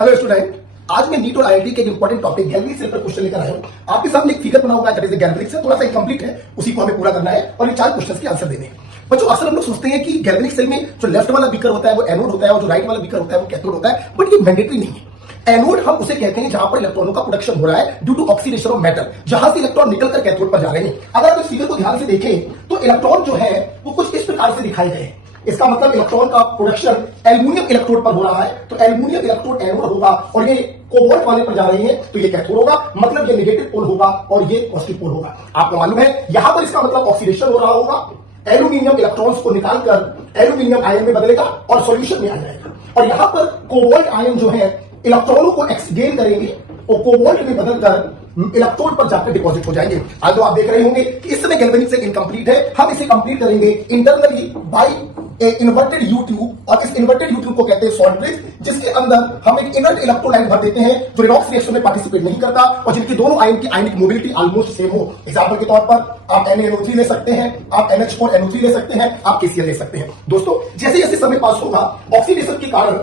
Hello student, आज मैं NEET और आईआईटी के एक इंपॉर्टेंट टॉपिक गैल्वेनिक सेल पर क्वेश्चन लेकर आया हूं। आपके सामने एक फिगर बना हुआ है दैट इज गैल्वेनिक सेल, थोड़ा सा इनकम्प्लीट है, उसी को हमें पूरा करना है और ये 4 क्वेश्चंस के आंसर देने हैं। बच्चों, अक्सर हम लोग सोचते हैं कि गैल्वेनिक सेल में जो लेफ्ट वाला बीकर होता है वो एनोड होता है और जो राइट वाला बीकर होता है वो कैथोड होता है, बट ये मैंडेटरी नहीं है। एनोड हम उसे कहते हैं जहां पर इलेक्ट्रॉनों का प्रोडक्शन हो रहा है due to oxidation of metal, जहां से इलेक्ट्रॉन निकलकर कैथोड पर जा रहे हैं। अगर आप इस फिगर को ध्यान से देखें तो इलेक्ट्रॉन जो है वो कुछ इस प्रकार से दिखाई गए हैं। इसका मतलब इलेक्ट्रॉन का प्रोडक्शन एल्यूमिनियम इलेक्ट्रोड पर हो रहा है, तो एल्यूमिनियम इलेक्ट्रोड एनोड होगा और ये कोबाल्ट वाले पर जा रहे हैं तो ये कैथोड होगा, मतलब ये नेगेटिव पोल होगा और ये पॉजिटिव पोल होगा। आपको मालूम है यहां पर इसका मतलब ऑक्सीडेशन हो रहा होगा, एल्यूमिनियम इलेक्ट्रॉन्स को निकालकर एल्यूमिनियम आयन में बदलेगा और सॉल्यूशन में आ जाएगा, और यहां पर कोबाल्ट आयन जो है इलेक्ट्रॉनों को एक्सगेन करेंगे और कोबाल्ट में बदलकर इलेक्ट्रोड पर जाकर डिपॉजिट हो जाएंगे। आज तो आप देख रहे होंगे कि इस समय गैल्वेनिक सेल इनकम्प्लीट है, हम इसे कंप्लीट करेंगे internally by inverted U tube, और इस इन्वर्टेड यू ट्यूब को कहते हैं सॉल्ट ब्रिज, जिसके अंदर हम एक इनर्ट इलेक्ट्रोलाइट भर देते हैं जो रिडॉक्स रिएक्शन में पार्टिसिपेट नहीं करता और जिनकी दोनों आयन की आयनिक मोबिलिटी ऑलमोस्ट सेम हो। एग्जांपल के तौर पर आप NaNO3 ले सकते हैं, आप NH4NO3 ले सकते हैं, आप KCl ले सकते हैं। दोस्तों, जैसे जैसे समय पास होगा ऑक्सीडेशन के कारण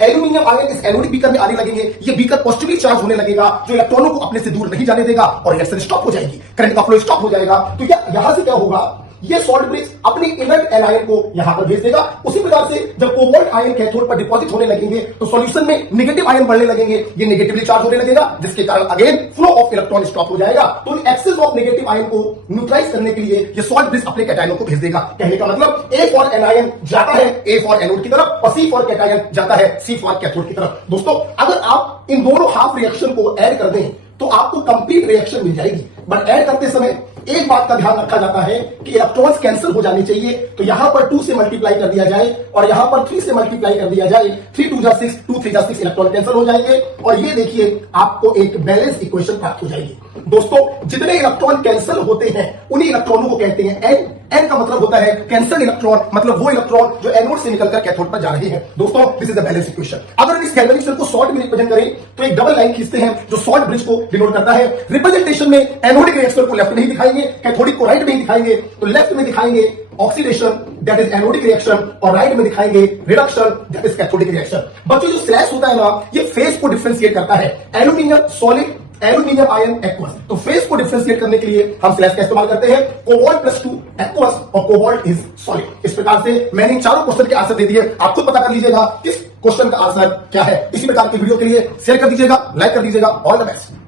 एल्यूमिनियम आयन इस एनोडिक बीकर में आने लगेंगे, ये बीकर पॉजिटिवली चार्ज होने लगेगा जो इलेक्ट्रॉनों को अपने से दूर नहीं जाने देगा और रिएक्शन स्टॉप हो जाएगी, करंट का फ्लो स्टॉप हो जाएगा। तो यहां से क्या होगा, ये सॉल्ट ब्रिज अपनी इनर्ट एनायन को यहां पर भेज देगा। उसी प्रकार से जब कोबाल्ट आयन कैथोड पर डिपॉजिट होने लगेंगे तो सॉल्यूशन में नेगेटिव आयन बढ़ने लगेंगे, ये नेगेटिवली चार्ज होने लगेगा, जिसके कारण again flow of electron stop हो जाएगा। तो एक्सेस ऑफ नेगेटिव आयन को न्यूट्रलाइज करने के लिए ये सॉल्ट ब्रिज अपने कैटायनों को भेज देगा। कहने का मतलब A फॉर एनायन जाता है A फॉर एनोड की तरफ और C फॉर कैटायन जाता है C फॉर कैथोड की तरफ। दोस्तों, अगर आप इन दोनों हाफ रिएक्शन को ऐड कर दें तो आपको कंप्लीट रिएक्शन मिल जाएगी, बट ऐड करते समय एक बात का ध्यान रखा जाता है कि इलेक्ट्रॉन्स कैंसिल हो जाने चाहिए, तो यहां पर 2 से मल्टीप्लाई कर दिया जाए और यहां पर 3 से मल्टीप्लाई कर दिया जाए। 3 2 जा 6, 2 3 जा 6, इलेक्ट्रॉन कैंसिल हो जाएंगे और ये देखिए आपको एक बैलेंस इक्वेशन प्राप्त हो जाएगी। दोस्तों, जितने इलेक्ट्रॉन कैंसिल होते हैं उन्हीं इलेक्ट्रॉनों को कहते हैं एन। एन का मतलब होता है कैंसल इलेक्ट्रॉन, मतलब वो इलेक्ट्रॉन जो एनोड से निकलकर कैथोड पर जा रहे हैं। दोस्तों, this is the balance equation. अगर इस गैल्वेनिक सेल को सॉल्ट में रिप्रेजेंट करें तो एक डबल लाइन खींचते हैं जो सॉल्ट ब्रिज को डिनोट करता है। रिप्रेजेंटेशन में एनोडिक रिएक्शन को लेफ्ट में ही दिखाएंगे, कैथोडिक को राइट में ही दिखाएंगे। तो लेफ्ट में दिखाएंगे oxidation that is anodic reaction और राइट में दिखाएंगे reduction that is cathodic reaction. बच्चों, जो स्लैश होता है ना, ये फेस को डिफरेंशिएट करता है। Aluminium solid, aluminium ion aqueous, तो फेस को डिफरेंशिएट करने के लिए हम स्लैश का इस्तेमाल करते हैं। कोबाल्ट +2 एक्वस और कोबाल्ट इज सॉलिड। इस प्रकार से मैंने इन चारों क्वेश्चन के आंसर दे दिए, आप खुद पता कर लीजिएगा किस क्वेश्चन का आंसर क्या है। इसी प्रकार की वीडियो के लिए शेयर कर दीजिएगा, लाइक कर दीजिएगा। All the best.